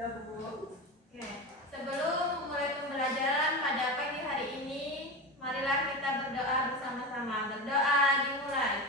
Oke. Sebelum memulai pembelajaran pada pagi hari ini, marilah kita berdoa bersama-sama. Berdoa dimulai.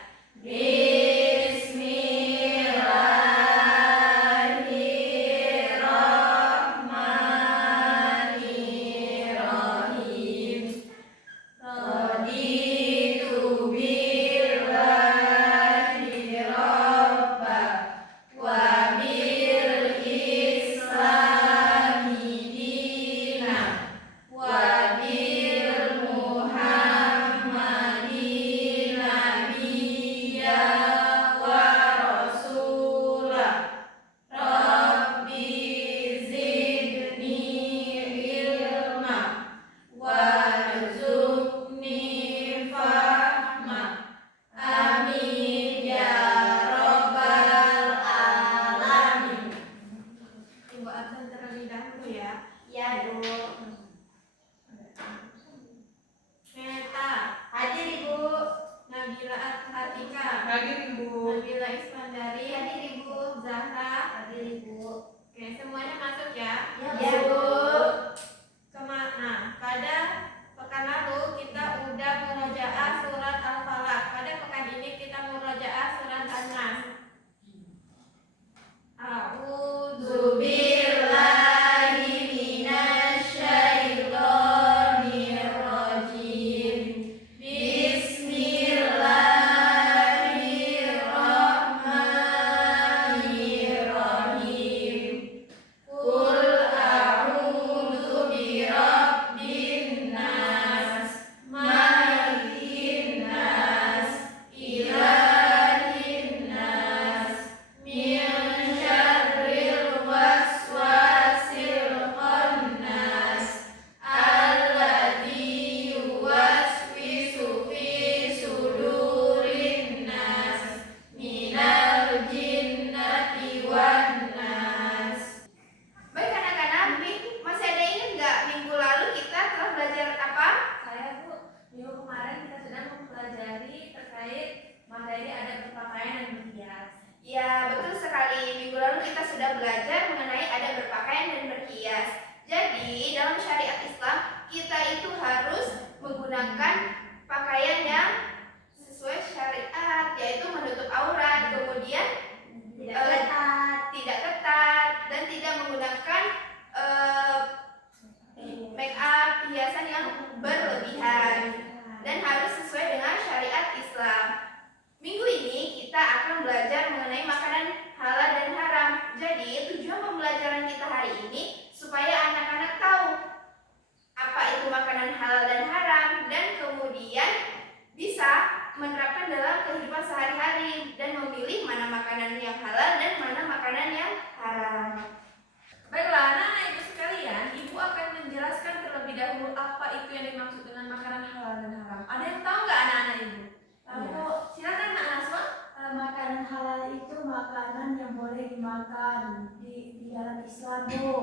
Islam, Bu.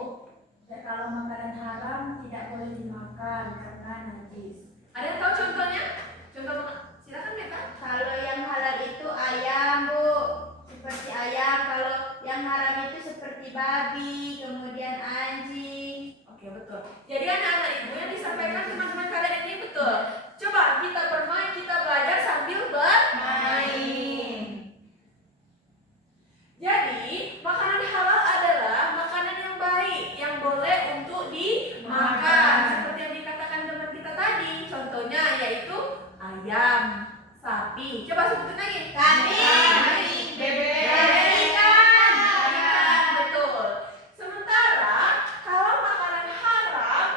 Ya, kalau makanan haram tidak boleh dimakan karena najis. Ada yang tahu contohnya? Contoh, silakan Beta. Kalau yang halal itu ayam, Bu, seperti ayam. Kalau yang haram itu seperti babi, kemudian anjing. Oke, betul. Jadi anak-anak ibu yang disampaikan teman-teman kalian ini betul. Coba kita bermain, kita belajar sambil bermain. Jadi, makanan halal adalah makanan yang baik, yang boleh untuk dimakan. Seperti yang dikatakan teman kita tadi. Contohnya yaitu ayam, sapi. Coba sebutin lagi. Kambing, bebek, ikan. Betul. Sementara kalau makanan haram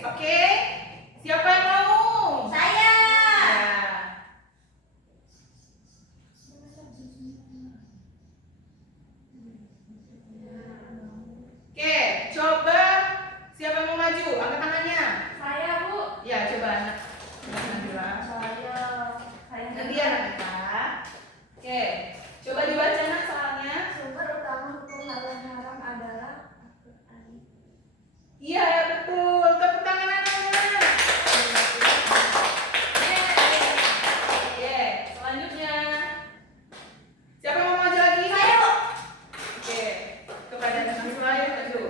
Oke. Siapa yang mau? Saya. Oke, coba siapa yang mau maju? Angkat tangannya. Saya, Bu. Ya, coba anak. Najwa. Saya Gantian kita. Oke, coba dibaca nak soalnya. sumber utama hukum halal haram adalah Al-Quran. Iya, ya betul. Tepuk tangan anak-anak. Oke, selanjutnya. Siapa yang mau maju lagi? Saya, Bu. Oke, kepada anak lain maju.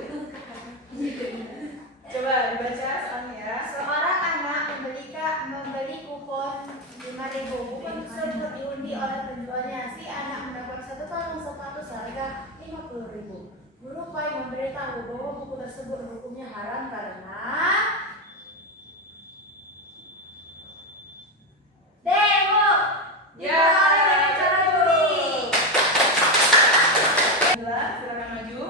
Coba dibaca soalnya ya. Seorang anak membeli kupon 5.000. Kupon tersebut diundi oleh penjualnya. Si anak mendapat satu kalung sepatu seharga 50.000. Guru Pai memberitahu bahwa buku tersebut hukumnya haram karena demo Ya, dimulai dengan cara juri. Najwa, silakan maju.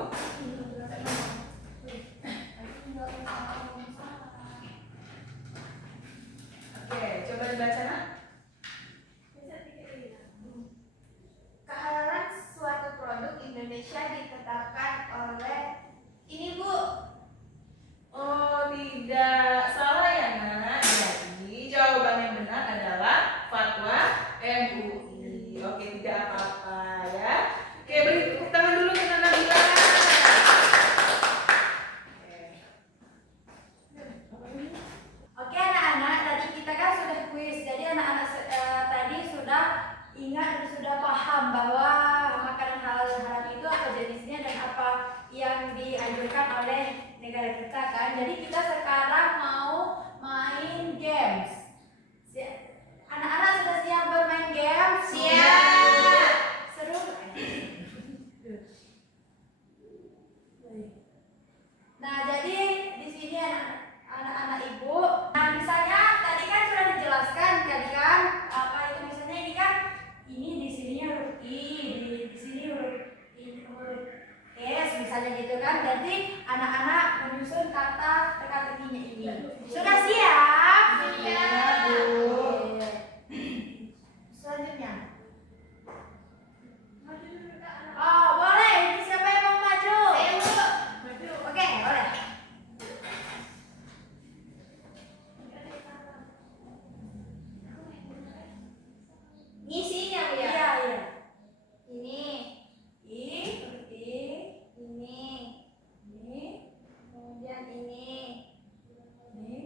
Oke, coba dibaca nak. Kehalalan suatu produk Indonesia ditetapkan oleh ini, Bu. Oh, tidak salah ya nak. Jadi jawaban yang benar adalah fatwa MUI. Oke, tidak apa-apa ya. Oke, beri tepuk tangan dulu untuk Nabila. Oke anak-anak, tadi kita kan sudah kuis. Jadi anak-anak tadi sudah ingat dan sudah paham bahwa makanan halal dan haram itu apa jenisnya dan apa yang dianjurkan oleh negara kita kan. Jadi kita sekarang mau main games. Anak-anak sudah siap bermain games? Siap. Seru? Nah, jadi di sini anak-anak ibu. Nah, misalnya tadi kan sudah dijelaskan kan apa itu misalnya ini kan ini di sini huruf I, di sini huruf S misalnya gitu kan. Jadi anak-anak menyusun kata teka-tekinya ini. Sudah siap? Siap, Bu. Oke. Selanjutnya. Oh, boleh. Ini siapa yang mau maju? Saya, Bu. Oke, boleh. Ngisinya, Bu, ya. Iya, iya. Ini, I, ini, ini, kemudian ini, ini.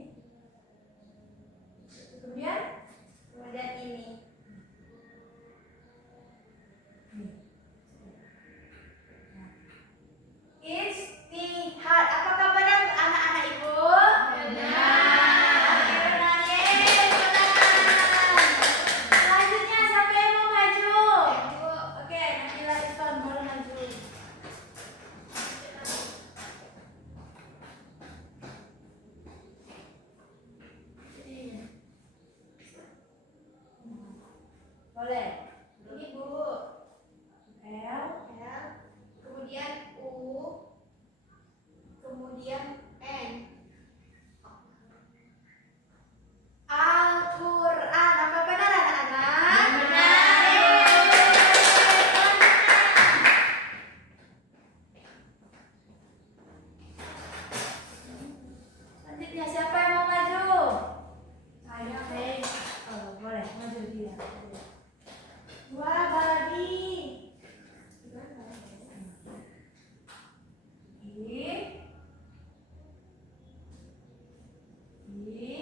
Kemudian kemudian ini. istihad. Apakah benar anak-anak ibu? Benar. Oke, benar. Yeay, benar. Selanjutnya siapa yang mau maju? Bu. Oke, Nabila Islam baru maju. Boleh. Ini, Bu. L, L, kemudian U, kemudian N. Al-Quran. Apa benar anak-anak? Benar. Selanjutnya siapa yang mau maju? Saya. Oh, boleh maju dia. Wah, babi. I.